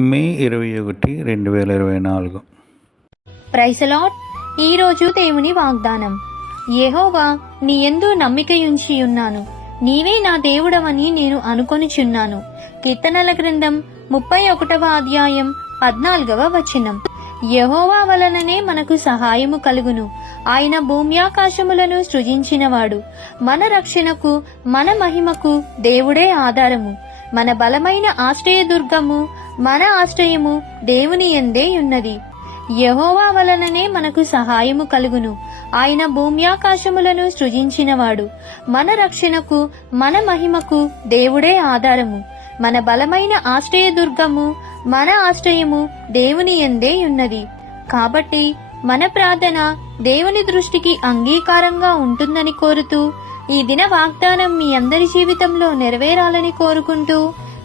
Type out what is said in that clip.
మే ఇరవై ఒకటి రెండు వేల ఇరవై నాలుగు. ప్రైసలాట్ ఈరోజు దేవుని వాగ్దానం. యెహోవా నీ ఎందు నమ్మికయుంచి ఉన్నాను. నీవే నా దేవుడవని నేను అనుకొనిచున్నాను. కీర్తనల గ్రంథం ముప్పై ఒకటవ అధ్యాయం పద్నాలుగవ వచనం. యహోవా వలననే మనకు సహాయము కలుగును. ఆయన భూమ్యాకాశములను సృజించినవాడు. మన రక్షణకు మన మహిమకు దేవుడే ఆధారము. మన బలమైన ఆశ్రయదుర్గము మన ఆశ్రయము దేవుని ఎందే ఉన్నది. యహోవా వలననే మనకు సహాయము కలుగును. ఆయన భూమ్యాకాశములను సృజించినవాడు. మన రక్షణకు మన మహిమకు దేవుడే ఆధారము. మన బలమైన ఆశ్రయదుర్గము మన ఆశ్రయము దేవుని ఎందే ఉన్నది. కాబట్టి మన ప్రార్థన దేవుని దృష్టికి అంగీకారంగా ఉంటుందని కోరుతూ ఈ దిన వాగ్దానం మీ అందరి జీవితంలో నెరవేరాలని కోరుకుంటూ